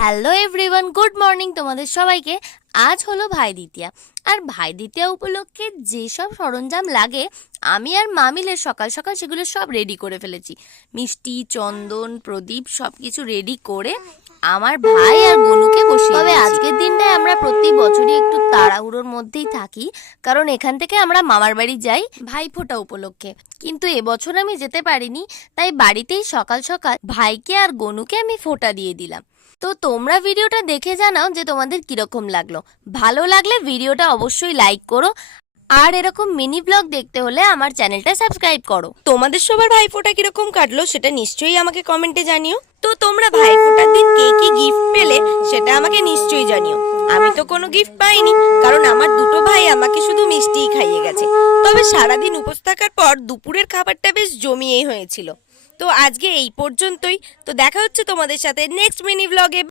Hello everyone, good morning তোমাদের সবাইকে। আজ হলো ভাই দ্বিতীয়া, আর ভাই দ্বিতীয়া উপলক্ষে যেসব সরঞ্জাম লাগে আমি আর মা মিলে সকাল সকাল সেগুলো সব রেডি করে ফেলেছি। মিষ্টি, চন্দন, প্রদীপ সব কিছু রেডি করে আমার ভাই আর গনুকে বসিয়ে তবে আজকের দিনটায় আমরা প্রতি বছরই একটু তাড়াহুড়োর মধ্যেই থাকি, কারণ এখান থেকে আমরা মামার বাড়ি যাই ভাইফোঁটা উপলক্ষে। কিন্তু এবছর আমি যেতে পারিনি, তাই বাড়িতেই সকাল সকাল ভাইকে আর গনুকে আমি ফোঁটা দিয়ে দিলাম। তো তোমরা ভিডিওটা দেখে জানাও যে তোমাদের কিরকম লাগলো। ভালো লাগলে ভিডিওটা অবশ্যই লাইক করো, আর এরকম মিনি ব্লগ দেখতে হলে আমার চ্যানেলটা সাবস্ক্রাইব করো। তোমাদের সবার ভাইফোঁটা কিরকম কাটলো সেটা নিশ্চয়ই আমাকে কমেন্টে জানিও। তো তোমরা ভাইফোঁটার দিন কে কি গিফট পেলে সেটা আমাকে নিশ্চয়ই জানিও। আমি তো কোনো গিফট পাইনি, কারণ আমার দুটো ভাই আমাকে শুধু মিষ্টিই খাইয়ে গেছে। তবে সারাদিন উপোস থাকার পর দুপুরের খাবারটা বেশ জমিয়েই হয়েছিল। তো আজকে এই পর্যন্তই। তো দেখা হচ্ছে তোমাদের সাথে নেক্সট মিনি ব্লগে।